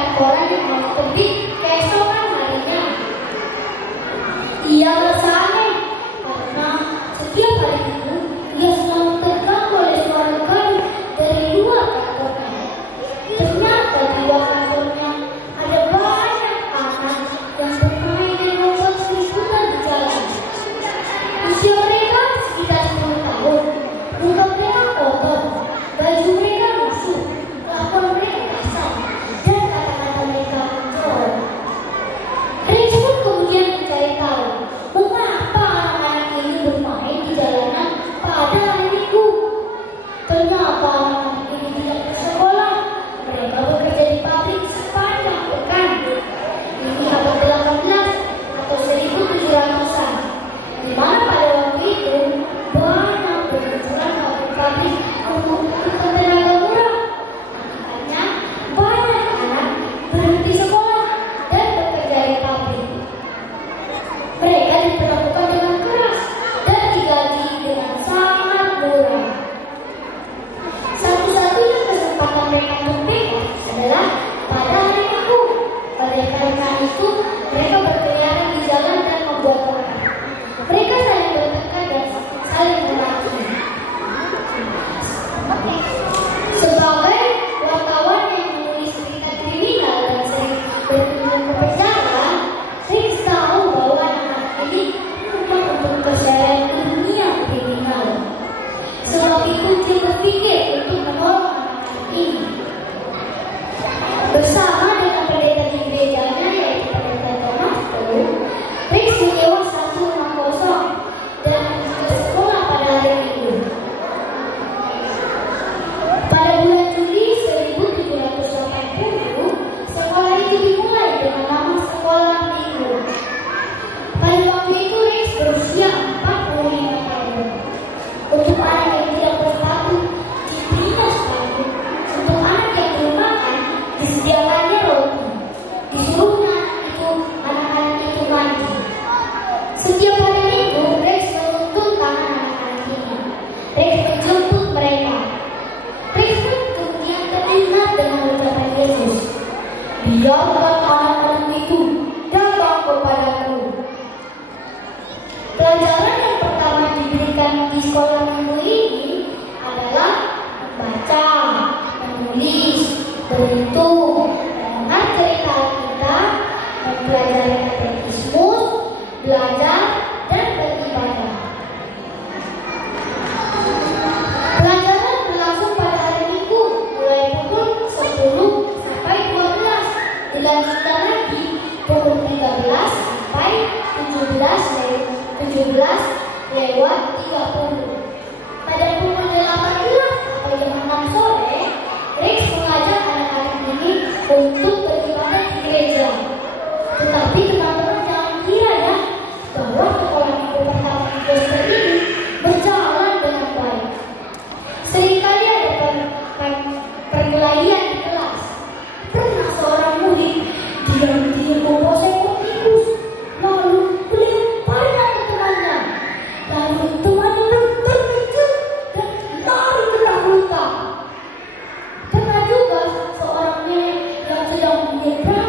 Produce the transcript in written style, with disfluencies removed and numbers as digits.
membacakan koran yang mau terbit keesokan harinya. Ia merasa aneh karena setiap hari itu ia selalu terganggu oleh suara gaduh dari luar kantornya. Ternyata di luar kantornya ada banyak anak yang bermain dan membuat keributan di jalan. Usia mereka sekitar 10 tahun. Muka mereka kotor, baju mereka lusuh, kelakuan mereka kasar, dan kata-kata mereka mencolok. Rex pun kemudian mencari tahu mengapa anak-anak ini bermain di jalanan pada hari Minggu. Ternyata anak-anak ini tidak bersekolah, mereka bekerja di pabrik sepanjang pekan. Ini abad 18 atau 1700-an, di mana pada waktu itu banyak bermunculan pabrik untuk tenaga murah. Akibatnya banyak anak berhenti sekolah dan bekerja di pabrik. Mereka diperlakukan dengan keras dan digaji dengan sangat murah. Satu-satunya kesempatan mereka untuk bebas adalah pada hari Minggu. Oleh karena itu, mereka berkeliaran di jalan dan membuat onar. Mereka saling bertengkar dan saling memaki. Sebagai wartawan yang menulis berita kriminal dan sering berkunjung ke penjara, Rex tahu bahwa anak-anak ini rumah untuk terseret ke dunia kriminal. Sebab itu dia berpikir untuk menolong anak-anak ini. Bersama dengan pendeta di gerejanya yaitu pendeta Thomas Paul, Rex menyewa satu rumah kosong dan ke sekolah pada hari Minggu. Pada bulan Juli 1780, sekolah itu dimulai dengan nama Sekolah Minggu. Pada waktu itu Rex berusia 45 tahun. Untuk anak yang tidak bersepatu, diberinya sepatu. Untuk anak yang belum makan, disediakannya roti. Disuruhnya anak-anak itu mandi. Setiap hari Minggu, Rex menuntunkan anak-anak ini. Rex menjemput mereka. Rex pun kemudian teringat dengan ucapan Yesus, "Biarkan anak-anak itu datang kepadaku." Pelajaran yang pertama diberikan di sekolah minggu ini adalah membaca, menulis, berhitung, mendengar cerita kita, mempelajari katekismus, belajar, dan beribadah. Pelajaran berlangsung pada hari Minggu mulai pukul 10 sampai 12, dilanjutkan lagi pukul 13 sampai 17:30. Pada pukul 18 atau jam 6 sore, Rex mengajak anak-anak ini untuk beribadah di gereja. Tetapi teman-teman jangan kira ya bahwa sekolah minggu pertama di Gospel ini berjalan dengan baik. Seringkali ada perkelahian di kelas. Pernah seorang murid diam-diam membawa seekor tikus, lalu melemparnya ke temannya. Lalu temannya terkejut dan lari ketakutan. Pernah juga seorang nenek yang sedang menyeberang